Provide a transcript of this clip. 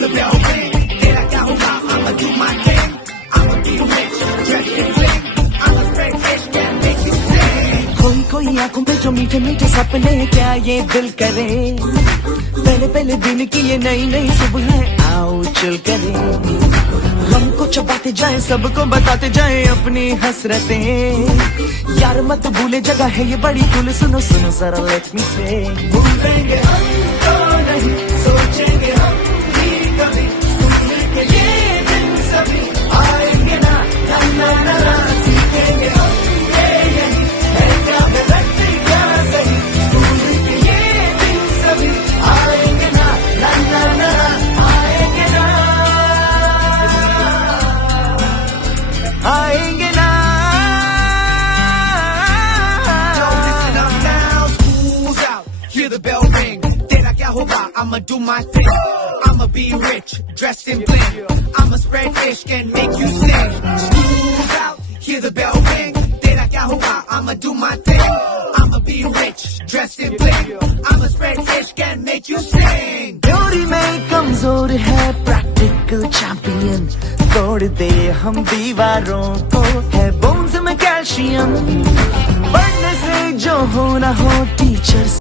the bell ring. तेरा क्या होगा? I'ma do my thing. I'ma be rich, dressed in bling. I'ma spread ish and make you sing. कोई कोई आंखों पे जो मीठे मीठे सपने, क्या ये दिल करे? पहले पहले दिन की ये नई नई सुबह है, आओ चल करे। हमको चबाते जाए, सबको बताते जाए अपनी हसरतें। यार मत भूले, जगह है ये बड़ी कुल, सुनो सुनो जरा लेट मी से। भूलेंगे हम तो नहीं, सोचेंगे हम भी कभी, सुनने के ये दिन सभी आएंगे ना, ना ना ना ना। सीखेंगे हम ये यही है, क्या गलत क्या सही, सुनने के ये दिन सभी आएंगे ना, ना ना ना आएंगे ना, आएंगे ना। Don't listen up now, school's out, hear the bell ring. तेरा क्या होगा? I'ma do my thing. I'ma be rich, dressed in bling. I'ma spread ish and make you sing. School's out, hear the bell ring. तेरा क्या होगा? I'ma do my thing. I'ma be rich, dressed in bling. I'ma spread ish and make you sing. Theory में कमजोर है practical champion, तोड़ दे हम दीवारों को, है बोन्स में कैल्शियम। पढ़ने से जो हो ना हो टीचर्स